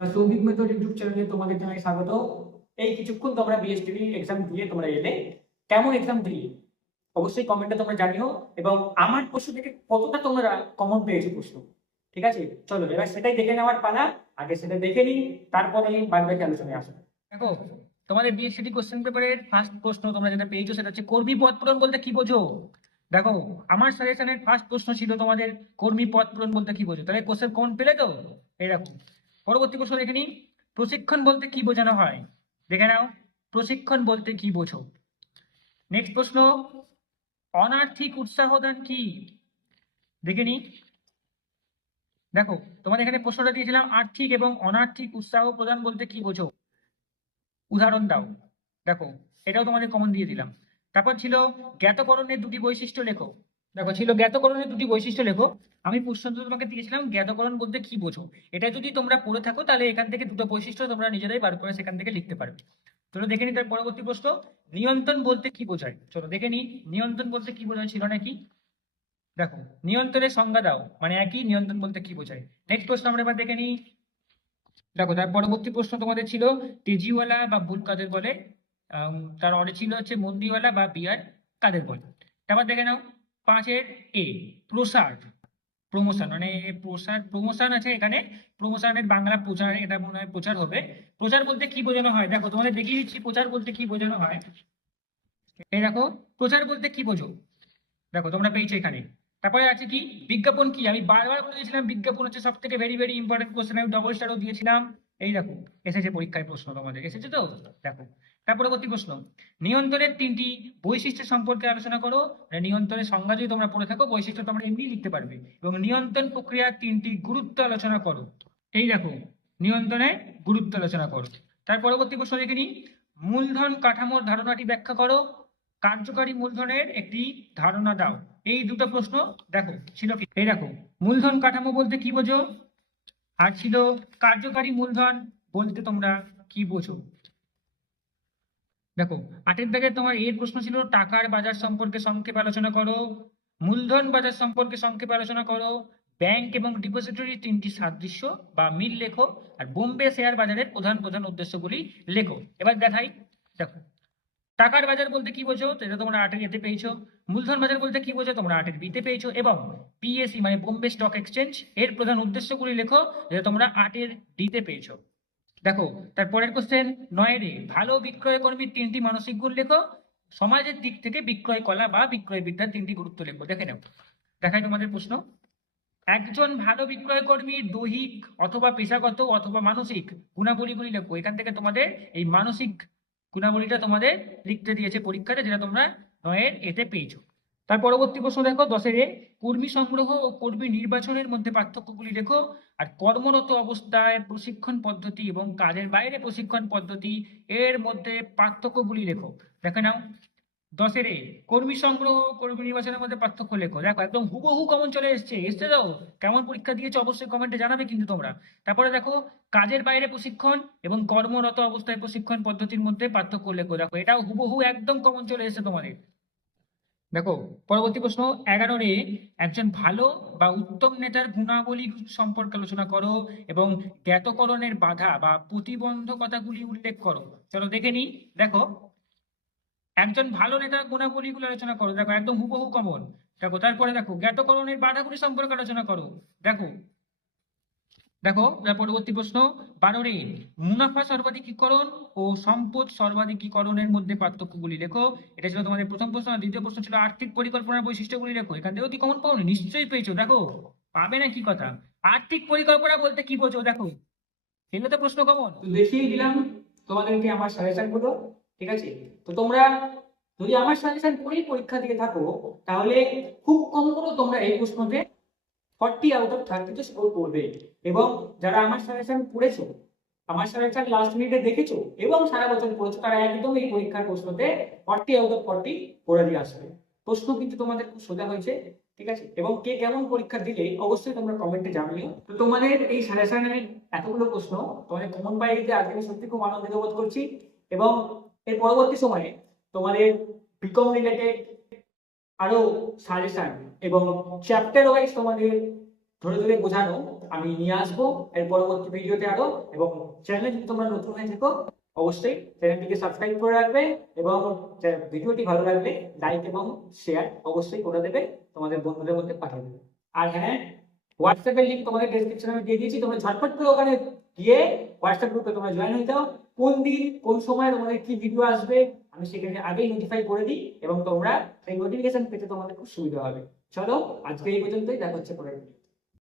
Souvik method YouTube চ্যানেলে তোমাদের জানাই স্বাগত। এই কিছুক্ষণ তোমরা বিএসটিভি এক্সাম দিয়ে তোমরা এলে, কেমন এক্সাম দিলে অবশ্যই কমেন্টে তোমরা জানিও, এবং আমার প্রশ্ন থেকে কতটা তোমরা কমন পেয়েছো প্রশ্ন। ঠিক আছে, চলো এবার সেটাই দেখে নেওয়ার পালা। আগে সেটা দেখে নিই, তারপরে বাদ বাকি আলোচনায় আসো। দেখো, তোমাদের বিএসসিটি কোশ্চেন পেপারের ফার্স্ট প্রশ্ন তোমরা যেটা পেয়েছো সেটা হচ্ছে কর্মী পদ পূরণ বলতে কি বোঝো। দেখো, আমার সাজেশনের ফার্স্ট প্রশ্ন ছিল তোমাদের কর্মী পদ পূরণ বলতে কি বোঝো। তাহলে কোশ্চেন কমন পেলে তো? এরকম। পরবর্তী প্রশ্ন দেখে নিই, প্রশিক্ষণ বলতে কি বোঝানো হয়। দেখে নাও, প্রশিক্ষণ বলতে কি বোঝো। নেক্সট প্রশ্ন, অনার্থিক উৎসাহ দান কি। দেখে নিই। দেখো, তোমাদের এখানে প্রশ্নটা দিয়েছিলাম আর্থিক এবং অনার্থিক উৎসাহ প্রদান বলতে কি বোঝো, উদাহরণ দাও। দেখো, এটাও তোমাদের কমন দিয়ে দিলাম। তারপর ছিল জ্ঞাতকরণের দুটি বৈশিষ্ট্য লেখো। দেখো, ছিল জ্ঞাতকরণের দুটি বৈশিষ্ট্য লেখো। আমি প্রশ্নটা তোমাকে দিয়েছিলাম জ্ঞাতকরণ বলতে কি বোঝো। এটা যদি তোমরা পড়ে থাকো তাহলে এখান থেকে দুটো বৈশিষ্ট্য তোমরা নিজেরাই বার করে সেখান থেকে লিখতে পারবে। চলো দেখে নিই তার পরবর্তী প্রশ্ন, নিয়ন্ত্রণ বলতে কি বোঝায়। চলো দেখে নিই, নিয়ন্ত্রণ বলতে কি বোঝায় ছিল নাকি। দেখো, নিয়ন্ত্রণের সংজ্ঞা দাও, মানে একই, নিয়ন্ত্রণ বলতে কি বোঝায়। নেক্সট প্রশ্ন আমরা এবার দেখে নিই। দেখো, তার পরবর্তী প্রশ্ন তোমাদের ছিল তেজিওয়ালা বা ভুল কাদের বলে। তার অর্ডার ছিল হচ্ছে মন্দিওয়ালা বা বিয়ার কাদের বলে। তারপর দেখে নাও, 5-এর এ, প্রসার, প্রমোশন, মানে প্রসার প্রমোশন আছে এখানে। প্রমোশনের বাংলা প্রচার, এটা মনে হয় প্রচার হবে। প্রচার বলতে কি বোঝানো হয়, দেখো তোমাদের দেখিয়ে দিচ্ছি প্রচার বলতে কি বোঝানো হয়। এই দেখো, প্রচার বলতে কি বোঝো। দেখো, তোমরা পেয়েছো এখানে। তারপরে আছে কি, বিজ্ঞাপন কি। আমি বারবার বলে দিয়েছিলাম বিজ্ঞাপন হচ্ছে সব থেকে ভেরি ভেরি ইম্পর্টেন্ট কোশ্চেন, আমি ডবল স্টারও দিয়েছিলাম। এই দেখো, এসেছে পরীক্ষায় প্রশ্ন, তোমাদের এসেছে তো। দেখো, তার পরবর্তী প্রশ্ন, নিয়ন্ত্রণের 3টি বৈশিষ্ট্য সম্পর্কে আলোচনা করো। মানে নিয়ন্ত্রণের সংজ্ঞা যদি তোমরা পড়ে থাকো, বৈশিষ্ট্য তোমরা এমনি লিখতে পারবে। এবং নিয়ন্ত্রণ প্রক্রিয়ার 3টি গুরুত্ব আলোচনা করো। এই দেখো, নিয়ন্ত্রণের গুরুত্ব আলোচনা করো। তার পরবর্তী প্রশ্ন দেখে নিই, মূলধন কাঠামোর ধারণাটি ব্যাখ্যা করো। কার্যকারী মূলধনের একটি ধারণা দাও। এই দুটো প্রশ্ন দেখো ছিল কি। এই দেখো, মূলধন কাঠামো বলতে কি বোঝো, আর ছিল কার্যকারী মূলধন বলতে তোমরা কি বোঝো। দেখো, 8-এর দাগের তোমার এর প্রশ্ন ছিল টাকার বাজার সম্পর্কে সংক্ষেপে আলোচনা করো। মূলধন বাজার সম্পর্কে সংক্ষেপে আলোচনা করো। ব্যাংক এবং ডিপোজিটরি 3টি সাদৃশ্য বা মিল লেখো। আর বোম্বে শেয়ার বাজারের প্রধান প্রধান উদ্দেশ্যগুলি লেখো। এবার দেখাই। দেখো, টাকার বাজার বলতে কি বোঝো, তো এটা তোমরা 8-এর এতে পেয়েছো। মূলধন বাজার বলতে কি বোঝো, তোমরা 8-এর বিতে পেয়েছো। এবং পিএসি মানে বোম্বে স্টক এক্সচেঞ্জ, এর প্রধান উদ্দেশ্যগুলি লেখো, যেটা তোমরা 8-এর ডিতে পেয়েছো। দেখো, তারপরের কোশ্চেন, 9-এর এ, ভালো বিক্রয় কর্মীর 3টি মানসিক গুণ লেখো। সমাজের দিক থেকে বিক্রয় কলা বা বিক্রয় বিদ্যার 3টি গুরুত্ব লেখো। দেখে নাও, দেখাই তোমাদের প্রশ্ন। একজন ভালো বিক্রয় কর্মীর দৈহিক অথবা পেশাগত অথবা মানসিক গুণাবলীগুলি লেখো। এখান থেকে তোমাদের এই মানসিক গুণাবলীটা তোমাদের লিখতে দিয়েছে পরীক্ষাতে, যেটা তোমরা 9-এর এতে পেয়েছো। তার পরবর্তী প্রশ্ন দেখো, 10-এর এ, কর্মী সংগ্রহ ও কর্মী নির্বাচনের মধ্যে পার্থক্যগুলি লেখো। আর কর্মরত অবস্থায় প্রশিক্ষণ পদ্ধতি এবং কাজের বাইরে প্রশিক্ষণ পদ্ধতি এর মধ্যে পার্থক্যগুলি লেখো। দেখে নাও, 10-এর এ, কর্মী সংগ্রহ ও কর্মী নির্বাচনের মধ্যে পার্থক্য লেখো। দেখো, একদম হুবহু কমন চলে এসছে। এসছে তো, কেমন পরীক্ষা দিয়েছো অবশ্যই কমেন্টে জানাবে কিন্তু তোমরা। তারপরে দেখো, কাজের বাইরে প্রশিক্ষণ এবং কর্মরত অবস্থায় প্রশিক্ষণ পদ্ধতির মধ্যে পার্থক্য লেখো। দেখো, এটাও হুবহু একদম কমন চলে এসেছে তোমাদের। দেখো, পরবর্তী প্রশ্ন, 11-এর এ, একজন ভালো বা উত্তম নেতার গুণাবলী সম্পর্কে আলোচনা করো এবং জ্ঞাতকরণের বাধা বা প্রতিবন্ধকতাগুলি উল্লেখ করো। চলো দেখে নিই। দেখো, একজন ভালো নেতার গুণাবলীগুলো আলোচনা করো। দেখো, একদম হুবহু কমন। দেখো, তারপরে দেখো, জ্ঞাতকরণের বাধাগুলি সম্পর্কে আলোচনা করো। দেখো, দেখো তার পরবর্তী প্রশ্ন, 12-এর এ, মুনাফা সর্বাধিকীকরণ ও সম্পদ সর্বাধিকীকরণের মধ্যে পার্থক্যগুলি লেখো। এটা ছিল তোমাদের প্রথম প্রশ্ন। আর দ্বিতীয় প্রশ্ন ছিল আর্থিক পরিকল্পনার বৈশিষ্ট্যগুলি লেখো। এখান থেকেও তুই কমন পাওনি, নিশ্চয়ই পেয়েছো। দেখো, পাবে না কি কথা। আর্থিক পরিকল্পনা বলতে কি বোঝো, দেখো এগুলো তো প্রশ্ন কমন। তো দেখিয়ে দিলাম তোমাদেরকে আমার সাজেশন গুলো। ঠিক আছে, তো তোমরা যদি আমার সাজেশন পড়েই পরীক্ষা দিয়ে থাকো, তাহলে খুব কম করে তোমরা এই প্রশ্নতে 40 আউট অফ 30 তো স্কোর করবে। এবং যারা আমার সাজেশন পড়েছো, আমার সাজেশন লাস্ট মিনিটে দেখেছো এবং সারা বছর পড়েছো, তারা একদম এই পরীক্ষার প্রশ্নতে 40 আউট অফ 40 করে দিয়ে আসবে। প্রশ্ন কিন্তু তোমাদের খুব সোজা হয়েছে। ঠিক আছে, এবং কে কেমন পরীক্ষা দিলে অবশ্যই তোমরা কমেন্টে জানিও। তো তোমাদের এই সাজেশনের এতগুলো প্রশ্ন তোমাদের কমন পাই দিতে আজকে আমি সত্যি খুব আনন্দিত বোধ করছি। এবং এর পরবর্তী সময়ে তোমাদের বিকম রিলেটেড আরো সাজেশন এবং চ্যাপ্টার ওয়াইজ তোমাদের ধরে ধরে বোঝানো আমি নিয়ে আসবো এর পরবর্তী ভিডিওতে আরো। এবং চ্যানেলে যদি তোমরা নতুন হয়ে থাকো অবশ্যই চ্যানেলটিকে সাবস্ক্রাইব করে রাখবে, এবং ভিডিওটি ভালো লাগলে লাইক এবং শেয়ার অবশ্যই করে দেবে, তোমাদের বন্ধুদের মধ্যে পাঠিয়ে দেবে। আর হ্যাঁ, হোয়াটসঅ্যাপের লিঙ্ক তোমাদের ডেসক্রিপশনে আমি দিয়ে দিয়েছি, তোমরা ঝটপট করে ওখানে গিয়ে হোয়াটসঅ্যাপ গ্রুপে তোমরা জয়েন হয়ে যাও। কোন দিন কোন সময় তোমাদের কি ভিডিও আসবে আমি সেখানে আগেই নোটিফাই করে দিই, এবং তোমরা সেই নোটিফিকেশন পেতে তোমাদের খুব সুবিধা হবে। চলো আজকে এই পর্যন্তই, দেখা হচ্ছে পরের ভিডিও।